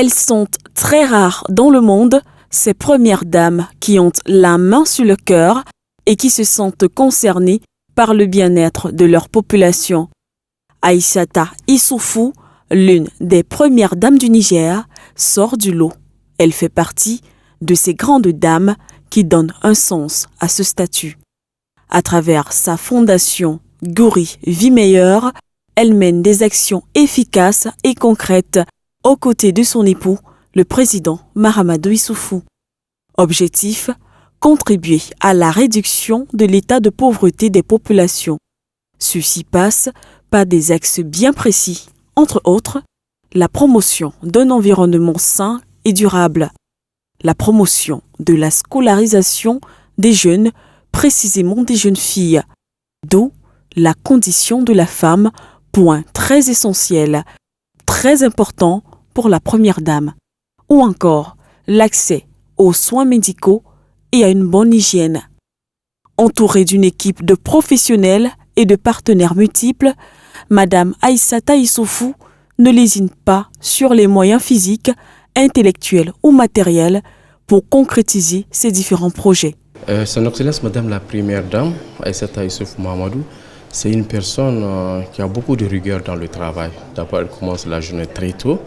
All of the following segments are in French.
Elles sont très rares dans le monde, ces premières dames qui ont la main sur le cœur et qui se sentent concernées par le bien-être de leur population. Aïssata Issoufou, l'une des premières dames du Niger, sort du lot. Elle fait partie de ces grandes dames qui donnent un sens à ce statut. À travers sa fondation Gouri Vie Meilleure, elle mène des actions efficaces et concrètes aux côtés de son époux, le président Mahamadou Issoufou. Objectif, contribuer à la réduction de l'état de pauvreté des populations. Ceci passe par des axes bien précis, entre autres, la promotion d'un environnement sain et durable, la promotion de la scolarisation des jeunes, précisément des jeunes filles, d'où la condition de la femme, point très essentiel, très important pour la première dame, ou encore l'accès aux soins médicaux et à une bonne hygiène. Entourée d'une équipe de professionnels et de partenaires multiples, Madame Aïssata Issoufou ne lésine pas sur les moyens physiques, intellectuels ou matériels pour concrétiser ses différents projets. Son Excellence Madame la Première Dame, Aïssata Issoufou Mahamadou, c'est une personne qui a beaucoup de rigueur dans le travail. D'abord, elle commence la journée très tôt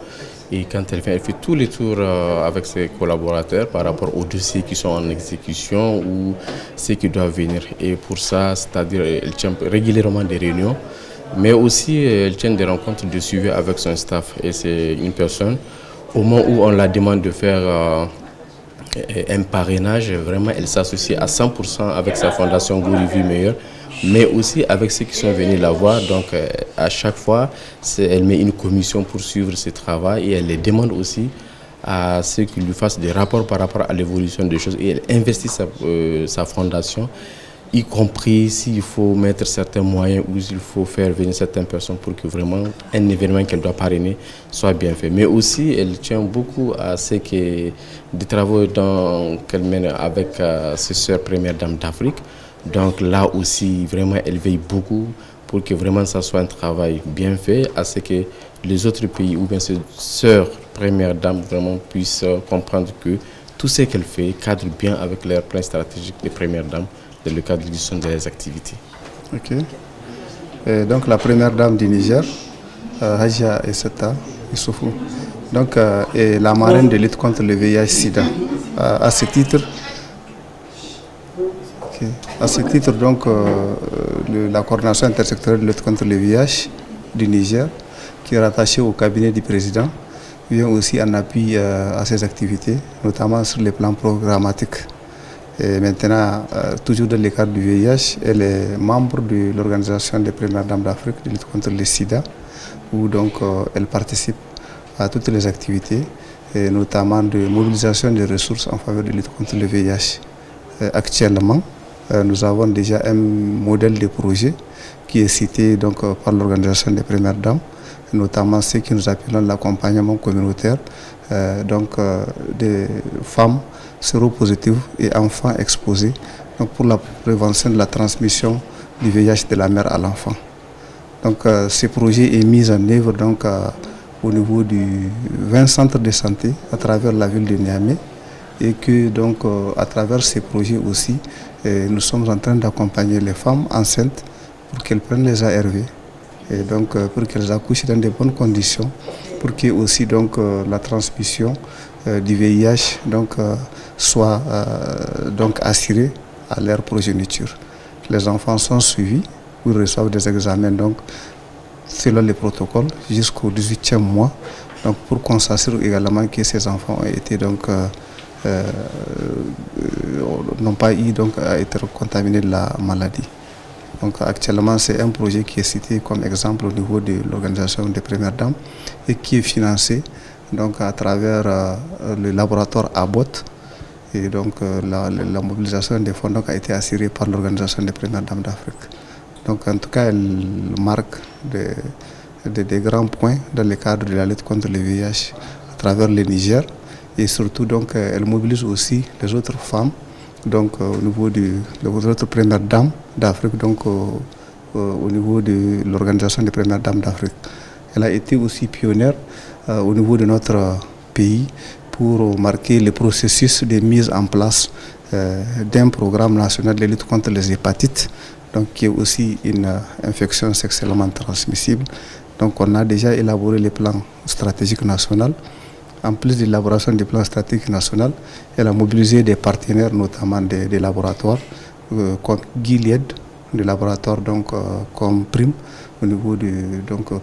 et quand elle vient, elle fait tous les tours avec ses collaborateurs par rapport aux dossiers qui sont en exécution ou ceux qui doivent venir. Et pour ça, c'est-à-dire elle tient régulièrement des réunions, mais aussi elle tient des rencontres de suivi avec son staff. Et c'est une personne, au moment où on la demande de faire un parrainage, vraiment elle s'associe à 100% avec sa fondation Gouri Vie Meilleure, mais aussi avec ceux qui sont venus la voir. Donc à chaque fois, elle met une commission pour suivre ce travail et elle les demande aussi à ceux qui lui fassent des rapports par rapport à l'évolution des choses. Et elle investit sa fondation, y compris s'il faut mettre certains moyens ou s'il faut faire venir certaines personnes pour que vraiment un événement qu'elle doit parrainer soit bien fait. Mais aussi, elle tient beaucoup à ce que des travaux qu'elle mène avec ses sœurs premières dames d'Afrique. Donc là aussi, vraiment, elle veille beaucoup pour que vraiment ça soit un travail bien fait, à ce que les autres pays ou bien ses sœurs premières dames vraiment puissent comprendre que tout ce qu'elle fait cadre bien avec leur plan stratégique des premières dames dans le cadre de leurs activités. Ok. Et donc la première dame du Niger, Hadja Aïssata Issoufou, donc est la marraine de lutte contre le VIH/SIDA. À ce titre, donc, la coordination intersectorielle de lutte contre le VIH du Niger, qui est rattachée au cabinet du président, vient aussi en appui à ces activités, notamment sur les plans programmatiques. Et maintenant, toujours dans le cadre du VIH, elle est membre de l'Organisation des Premières Dames d'Afrique de lutte contre le SIDA, où donc elle participe à toutes les activités, et notamment de mobilisation des ressources en faveur de la lutte contre le VIH. Actuellement, nous avons déjà un modèle de projet qui est cité donc, par l'Organisation des Premières Dames, notamment ce que nous appelons l'accompagnement communautaire, des femmes séropositives et enfants exposés, donc pour la prévention de la transmission du VIH de la mère à l'enfant. Donc ce projet est mis en œuvre donc, au niveau de 20 centres de santé à travers la ville de Niamey, et que donc à travers ces projets aussi, nous sommes en train d'accompagner les femmes enceintes pour qu'elles prennent les ARV et donc pour qu'elles accouchent dans de bonnes conditions, pour que aussi donc la transmission du VIH donc soit donc assurée à leur progéniture. Les enfants sont suivis, ils reçoivent des examens donc selon les protocoles jusqu'au 18e mois, donc pour constater également que ces enfants ont été donc n'ont pas eu donc à être contaminés de la maladie. Donc actuellement c'est un projet qui est cité comme exemple au niveau de l'Organisation des Premières Dames et qui est financé donc à travers le laboratoire Abbott, et donc la mobilisation des fonds donc, a été assurée par l'Organisation des Premières Dames d'Afrique. Donc en tout cas elle marque des grands points dans le cadre de la lutte contre le VIH à travers le Niger. Et surtout, donc, elle mobilise aussi les autres femmes, donc au niveau des autres premières dames d'Afrique, donc au niveau de l'Organisation des Premières Dames d'Afrique. Elle a été aussi pionnière au niveau de notre pays pour marquer le processus de mise en place d'un programme national de lutte contre les hépatites, donc qui est aussi une infection sexuellement transmissible. Donc on a déjà élaboré le plan stratégique national. En plus de l'élaboration du plan stratégique national, elle a mobilisé des partenaires, notamment des laboratoires, comme Gilead, des laboratoires comme Prime, au niveau de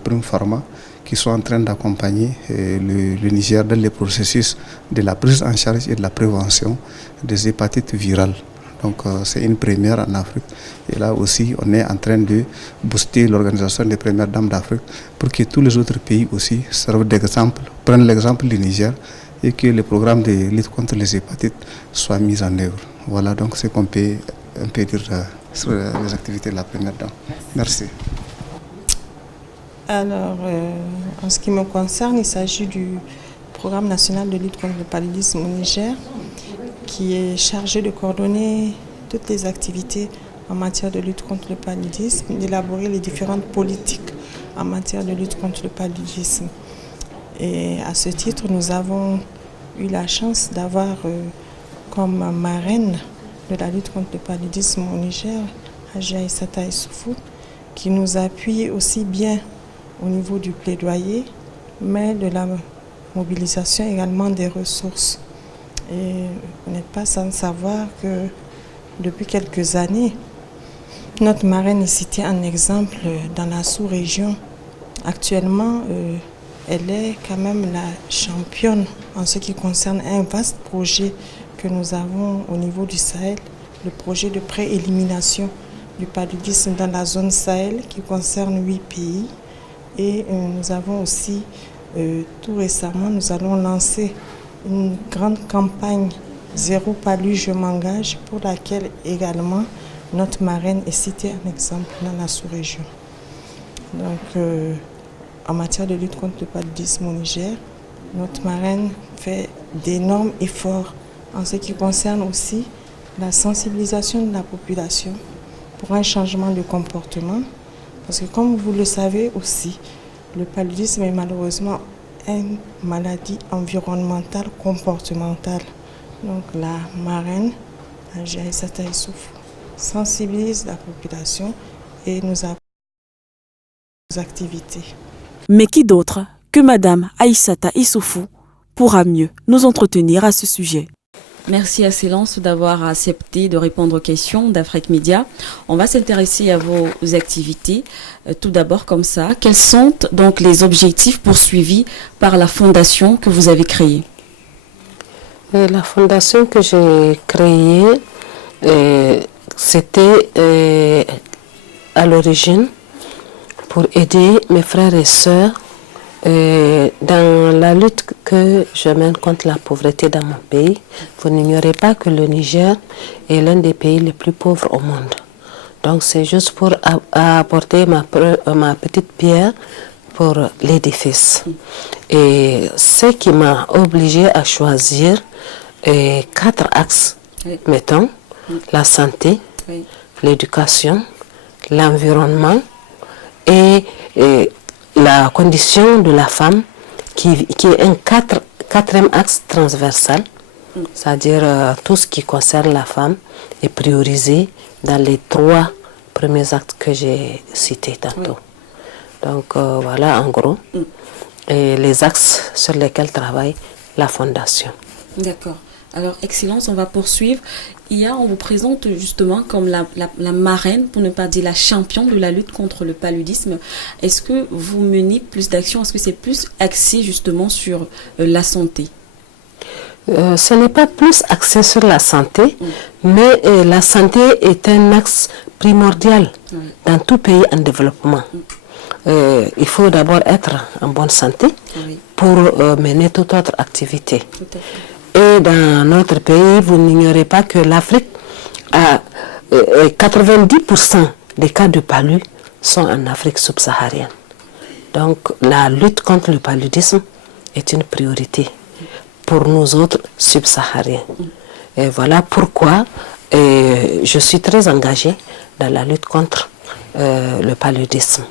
Prime Pharma, qui sont en train d'accompagner le Niger dans le processus de la prise en charge et de la prévention des hépatites virales. Donc c'est une première en Afrique. Et là aussi, on est en train de booster l'organisation des premières dames d'Afrique pour que tous les autres pays aussi servent d'exemple, prennent l'exemple du Niger et que le programme de lutte contre les hépatites soit mis en œuvre. Voilà donc ce qu'on peut dire sur les activités de la première dame. Merci. Alors, en ce qui me concerne, il s'agit du programme national de lutte contre le paludisme au Niger, qui est chargé de coordonner toutes les activités en matière de lutte contre le paludisme, d'élaborer les différentes politiques en matière de lutte contre le paludisme. Et à ce titre, nous avons eu la chance d'avoir comme marraine de la lutte contre le paludisme au Niger, Haji Aïssata Issoufou, qui nous appuie aussi bien au niveau du plaidoyer, mais de la mobilisation également des ressources. Et vous n'êtes pas sans savoir que depuis quelques années, notre marraine est citée en exemple dans la sous-région. Actuellement, elle est quand même la championne en ce qui concerne un vaste projet que nous avons au niveau du Sahel, le projet de pré-élimination du paludisme dans la zone Sahel qui concerne 8 pays. Et nous avons aussi, tout récemment, nous allons lancer une grande campagne Zéro palu, je m'engage, pour laquelle également notre marraine est citée en exemple dans la sous-région. Donc, en matière de lutte contre le paludisme au Niger, notre marraine fait d'énormes efforts en ce qui concerne aussi la sensibilisation de la population pour un changement de comportement. Parce que comme vous le savez aussi, le paludisme est malheureusement une maladie environnementale comportementale. Donc la marraine, Haji Aïssata Issoufou, sensibilise la population et nous apporte nos activités. Mais qui d'autre que Madame Aïssata Issoufou pourra mieux nous entretenir à ce sujet? Merci Excellence d'avoir accepté de répondre aux questions d'Afrique Média. On va s'intéresser à vos activités. Tout d'abord, comme ça, quels sont donc les objectifs poursuivis par la fondation que vous avez créée? La fondation que j'ai créée, c'était à l'origine pour aider mes frères et sœurs dans la lutte que je mène contre la pauvreté dans mon pays. Vous n'ignorez pas que le Niger est l'un des pays les plus pauvres au monde. Donc c'est juste pour apporter ma petite pierre pour l'édifice. Et ce qui m'a obligé à choisir 4 axes, mettons, la santé, l'éducation, l'environnement et la condition de la femme qui est un quatrième axe transversal, c'est-à-dire tout ce qui concerne la femme est priorisé dans les 3 premiers actes que j'ai cités tantôt. Donc voilà en gros les axes sur lesquels travaille la fondation. D'accord. Alors, Excellence, on va poursuivre. On vous présente justement comme la marraine, pour ne pas dire la championne de la lutte contre le paludisme. Est-ce que vous menez plus d'actions? Est-ce que c'est plus axé justement sur la santé? Ce n'est pas plus axé sur la santé, mais la santé est un axe primordial dans tout pays en développement. Il faut d'abord être en bonne santé pour mener toute autre activité. Et dans notre pays, vous n'ignorez pas que l'Afrique a 90% des cas de palu sont en Afrique subsaharienne. Donc la lutte contre le paludisme est une priorité pour nous autres subsahariens. Et voilà pourquoi je suis très engagée dans la lutte contre le paludisme.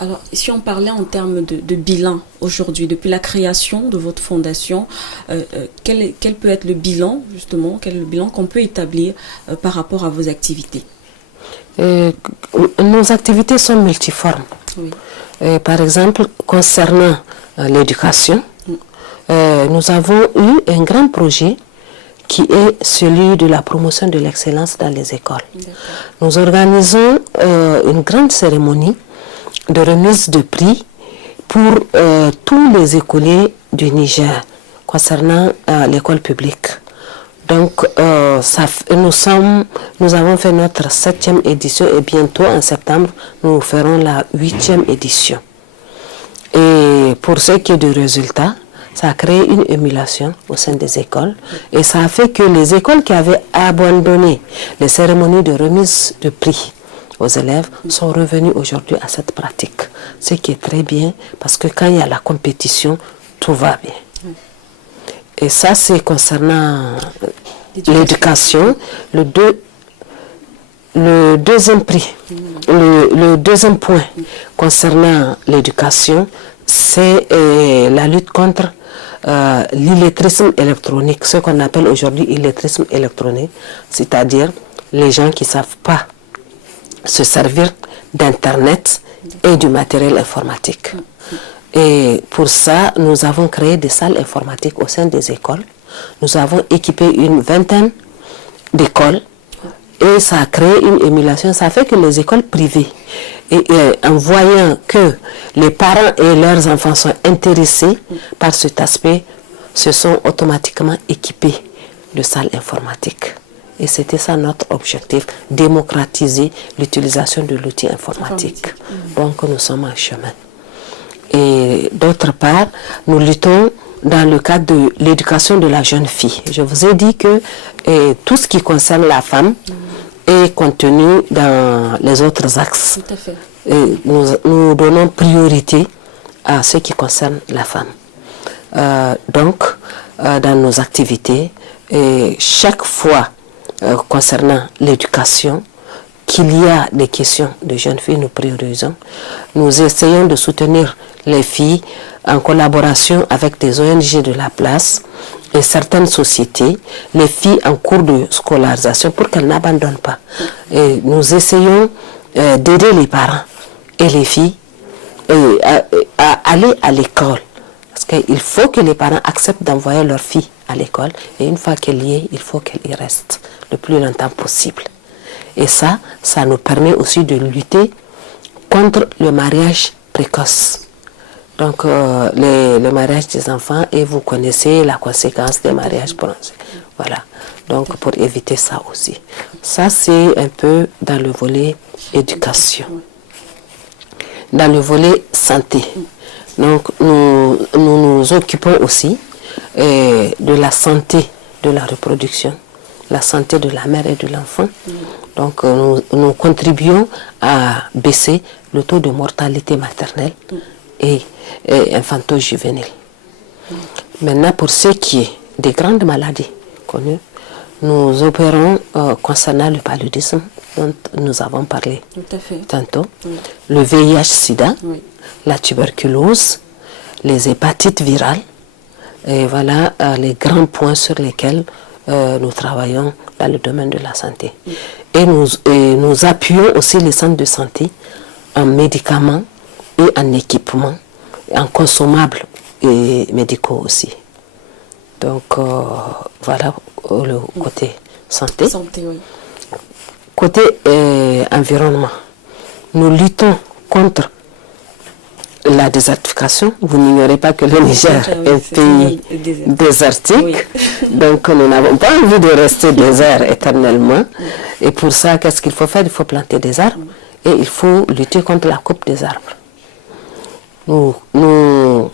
Alors, si on parlait en termes de bilan aujourd'hui, depuis la création de votre fondation, quel peut être le bilan, justement, quel est le bilan qu'on peut établir par rapport à vos activités? Nos activités sont multiformes. Oui. Par exemple, concernant l'éducation, nous avons eu un grand projet qui est celui de la promotion de l'excellence dans les écoles. Nous organisons une grande cérémonie de remise de prix pour tous les écoliers du Niger concernant l'école publique. Donc, nous avons fait notre 7e édition et bientôt en septembre, nous ferons la 8e édition. Et pour ce qui est du résultat, ça a créé une émulation au sein des écoles et ça a fait que les écoles qui avaient abandonné les cérémonies de remise de prix aux élèves sont revenus aujourd'hui à cette pratique. Ce qui est très bien parce que quand il y a la compétition, tout va bien. Et ça, c'est concernant l'éducation. Le deuxième prix, le deuxième point concernant l'éducation, c'est la lutte contre l'illettrisme électronique, ce qu'on appelle aujourd'hui illettrisme électronique, c'est-à-dire les gens qui ne savent pas se servir d'Internet et du matériel informatique. Et pour ça, nous avons créé des salles informatiques au sein des écoles. Nous avons équipé une 20aine d'écoles et ça a créé une émulation. Ça fait que les écoles privées, en voyant que les parents et leurs enfants sont intéressés par cet aspect, se sont automatiquement équipés de salles informatiques. Et c'était ça notre objectif, démocratiser l'utilisation de l'outil informatique. Donc nous sommes en chemin. Et d'autre part, nous luttons dans le cadre de l'éducation de la jeune fille. Je vous ai dit que tout ce qui concerne la femme est contenu dans les autres axes. Tout à fait. Et nous donnons priorité à ce qui concerne la femme. Donc, dans nos activités, chaque fois concernant l'éducation, qu'il y a des questions de jeunes filles, nous priorisons. Nous essayons de soutenir les filles en collaboration avec des ONG de la place et certaines sociétés, les filles en cours de scolarisation pour qu'elles n'abandonnent pas. Et nous essayons d'aider les parents et les filles à aller à l'école. Parce qu'il faut que les parents acceptent d'envoyer leurs filles à l'école et une fois qu'elles y est, il faut qu'elles y restent le plus longtemps possible. Et ça nous permet aussi de lutter contre le mariage précoce. Donc, le mariage des enfants, et vous connaissez la conséquence des mariages forcés. Voilà. Donc, pour éviter ça aussi. Ça, c'est un peu dans le volet éducation. Dans le volet santé, donc, nous nous occupons aussi de la santé de la reproduction, la santé de la mère et de l'enfant. Donc, nous contribuons à baisser le taux de mortalité maternelle et infanto-juvénile. Maintenant, pour ce qui est des grandes maladies connues, nous opérons concernant le paludisme dont nous avons parlé tantôt, le VIH-Sida, la tuberculose, les hépatites virales, et voilà les grands points sur lesquels nous travaillons dans le domaine de la santé. Et nous appuyons aussi les centres de santé en médicaments et en équipements, en consommables et médicaux aussi. Donc voilà le côté santé. Côté environnement, nous luttons contre la désertification. Vous n'ignorez pas que le Niger est un pays désertique. Donc nous n'avons pas envie de rester désert éternellement. Et pour ça, qu'est-ce qu'il faut faire? Il faut planter des arbres et il faut lutter contre la coupe des arbres. Nous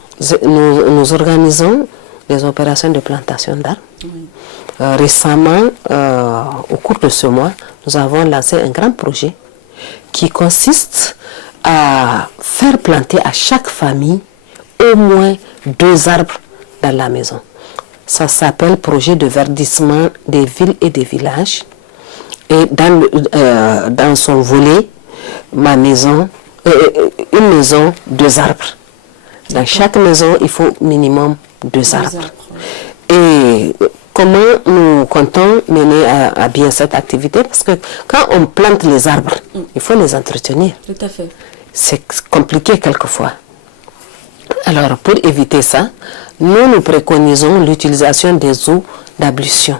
organisons des opérations de plantation d'arbres. Récemment, au cours de ce mois, nous avons lancé un grand projet qui consiste à faire planter à chaque famille au moins 2 arbres dans la maison. Ça s'appelle projet de verdissement des villes et des villages. Et dans son volet, ma maison, une maison, 2 arbres. Dans chaque maison, il faut minimum 2 arbres. Et comment nous comptons mener à bien cette activité? Parce que quand on plante les arbres, il faut les entretenir. Tout à fait. C'est compliqué quelquefois. Alors, pour éviter ça, nous préconisons l'utilisation des eaux d'ablution.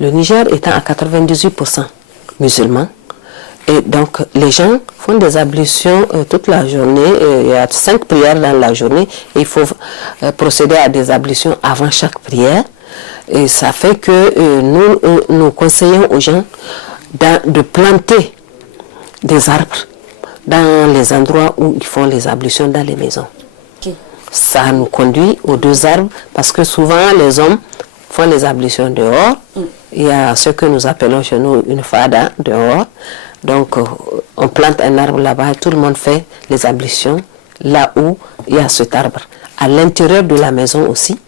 Le Niger étant à 98% musulman, et donc les gens font des ablutions toute la journée. Il y a 5 prières dans la journée. Et il faut procéder à des ablutions avant chaque prière. Et ça fait que nous conseillons aux gens de planter des arbres dans les endroits où ils font les ablutions dans les maisons. Okay. Ça nous conduit aux 2 arbres parce que souvent les hommes font les ablutions dehors. Il y a ce que nous appelons chez nous une fada dehors. Donc on plante un arbre là-bas et tout le monde fait les ablutions là où il y a cet arbre. À l'intérieur de la maison aussi,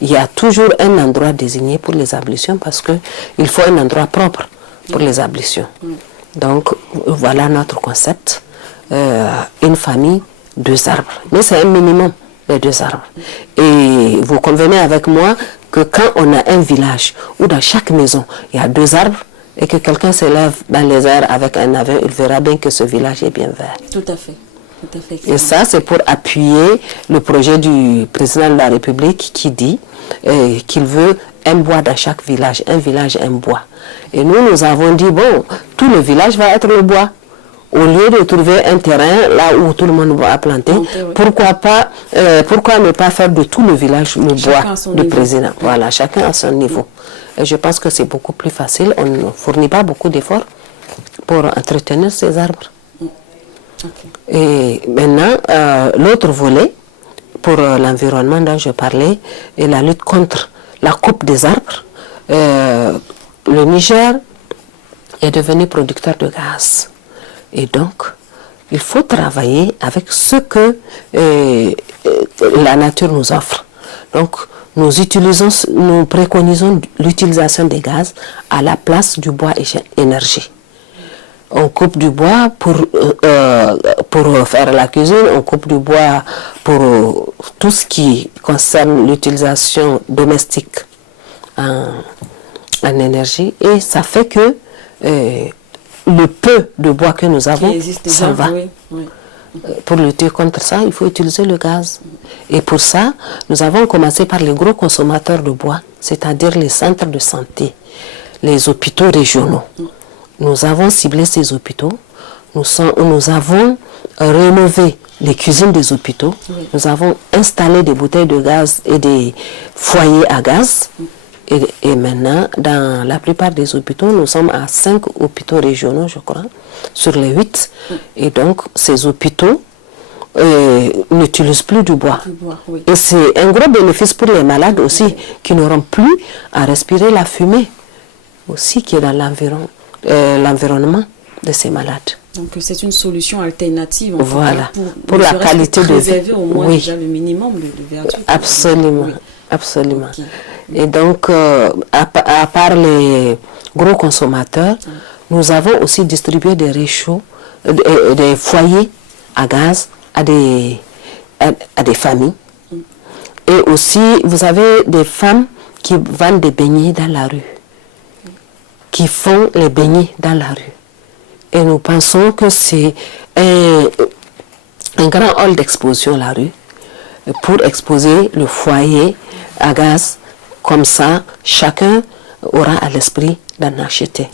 il y a toujours un endroit désigné pour les ablutions parce qu'il faut un endroit propre pour les ablutions. Donc voilà notre concept. Une famille, 2 arbres. Mais c'est un minimum, les 2 arbres. Et vous convenez avec moi que quand on a un village où dans chaque maison, il y a 2 arbres et que quelqu'un se lève dans les airs avec un avion, il verra bien que ce village est bien vert. Tout à fait. Tout à fait. Et ça, c'est pour appuyer le projet du président de la République qui dit qu'il veut un bois dans chaque village, un bois. Et nous avons dit, bon, tout le village va être le bois. Au lieu de trouver un terrain là où tout le monde va planter, pourquoi ne pas faire de tout le village le bois du président? Voilà, chacun à son niveau. Et je pense que c'est beaucoup plus facile. On ne fournit pas beaucoup d'efforts pour entretenir ces arbres. Et maintenant, l'autre volet pour l'environnement dont je parlais est la lutte contre la coupe des arbres. Le Niger est devenu producteur de gaz. Et donc, il faut travailler avec ce que la nature nous offre. Donc, nous préconisons l'utilisation des gaz à la place du bois énergie. On coupe du bois pour faire la cuisine, on coupe du bois pour tout ce qui concerne l'utilisation domestique en énergie. Et ça fait que le peu de bois que nous avons, ça va. Oui. Pour lutter contre ça, il faut utiliser le gaz. Et pour ça, nous avons commencé par les gros consommateurs de bois, c'est-à-dire les centres de santé, les hôpitaux régionaux. Nous avons ciblé ces hôpitaux, nous avons rénové les cuisines des hôpitaux, nous avons installé des bouteilles de gaz et des foyers à gaz. Et maintenant, dans la plupart des hôpitaux, nous sommes à 5 hôpitaux régionaux, je crois, sur les 8. Et donc, ces hôpitaux n'utilisent plus du bois. Et c'est un gros bénéfice pour les malades aussi, qui n'auront plus à respirer la fumée aussi qui est dans l'environnement de ces malades. Donc, c'est une solution alternative voilà. Pour la qualité de vie. Au moins déjà le minimum de vertu. Absolument. Absolument. Okay. Et donc, à part les gros consommateurs, nous avons aussi distribué des réchauds, des foyers à gaz à des familles. Et aussi, vous avez des femmes qui vendent des beignets dans la rue, qui font les beignets dans la rue. Et nous pensons que c'est un grand hall d'exposition, la rue, pour exposer le foyer à gaz. Comme ça, chacun aura à l'esprit d'en acheter,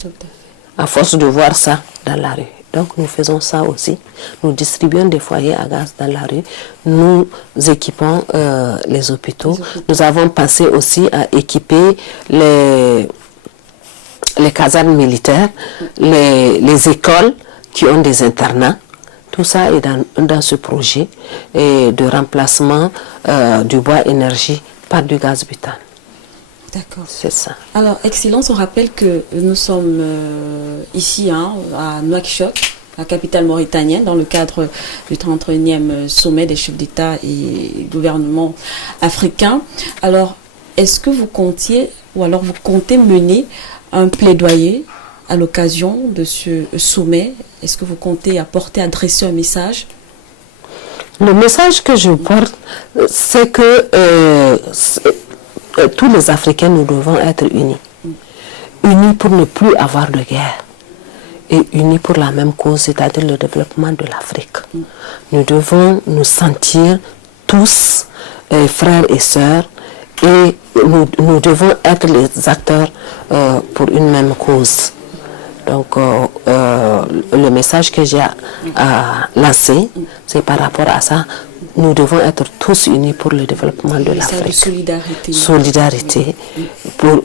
à force de voir ça dans la rue. Donc nous faisons ça aussi. Nous distribuons des foyers à gaz dans la rue. Nous équipons les hôpitaux. Nous avons pensé aussi à équiper les casernes militaires, les écoles qui ont des internats. Tout ça est dans ce projet de remplacement du bois énergie par du gaz butane. D'accord. C'est ça. Alors, Excellence, on rappelle que nous sommes ici à Nouakchott, la capitale mauritanienne, dans le cadre du 31e sommet des chefs d'État et gouvernements africains. Alors, est-ce que vous comptez mener un plaidoyer à l'occasion de ce sommet? Est-ce que vous comptez adresser un message Le message que je porte, c'est que tous les Africains, nous devons être unis. Unis pour ne plus avoir de guerre. Et unis pour la même cause, c'est-à-dire le développement de l'Afrique. Nous devons nous sentir tous frères et sœurs, et nous devons être les acteurs pour une même cause. Donc, le message que j'ai à lancer, c'est par rapport à ça. Nous devons être tous unis pour le développement de l'Afrique. Solidarité. Solidarité. Pour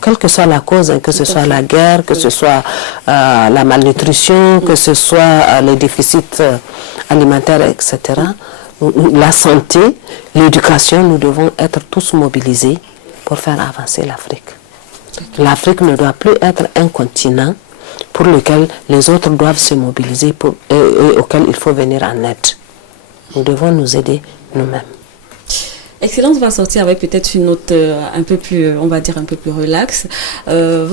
quelle que soit la cause, hein, que ce soit la guerre, que ce soit la malnutrition, que ce soit les déficits alimentaires, etc. La santé, l'éducation, nous devons être tous mobilisés pour faire avancer l'Afrique. L'Afrique ne doit plus être un continent pour lequel les autres doivent se mobiliser et auquel il faut venir en aide. Nous devons nous aider nous-mêmes. Excellence va sortir avec peut-être une note un peu plus, on va dire un peu plus relaxe. On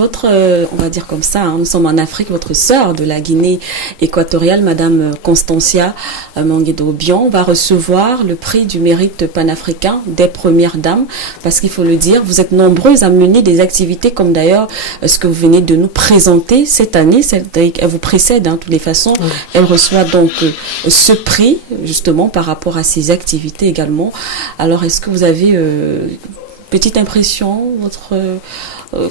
va dire comme ça, hein, nous sommes en Afrique, votre sœur de la Guinée équatoriale, Madame Constancia Manguedo-Obiang, va recevoir le prix du mérite panafricain des premières dames, parce qu'il faut le dire, vous êtes nombreuses à mener des activités comme d'ailleurs ce que vous venez de nous présenter cette année. Elle vous précède, hein, de toutes les façons. Elle reçoit donc ce prix justement par rapport à ses activités également. Alors, est-ce que vous avez petite impression,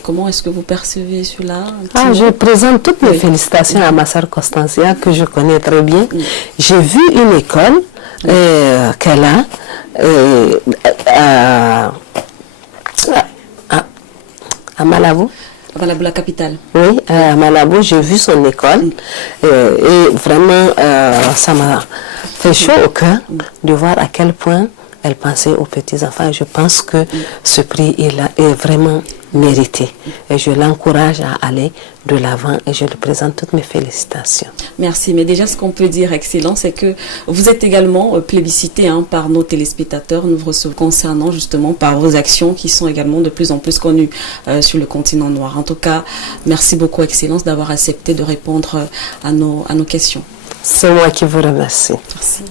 comment est-ce que vous percevez cela? Je présente toutes mes félicitations à ma sœur Constancia, que je connais très bien. J'ai vu une école qu'elle a à Malabo. Malabo, la capitale. Oui, à Malabo, j'ai vu son école et vraiment, ça m'a fait chaud au cœur de voir à quel point elle pensait aux petits-enfants. Je pense que ce prix est vraiment mérité. Et je l'encourage à aller de l'avant et je lui présente toutes mes félicitations. Merci. Mais déjà, ce qu'on peut dire, Excellence, c'est que vous êtes également plébiscité, hein, par nos téléspectateurs, nous recevons concernant justement par vos actions qui sont également de plus en plus connues sur le continent noir. En tout cas, merci beaucoup, Excellence, d'avoir accepté de répondre à nos questions. C'est moi qui vous remercie. Merci.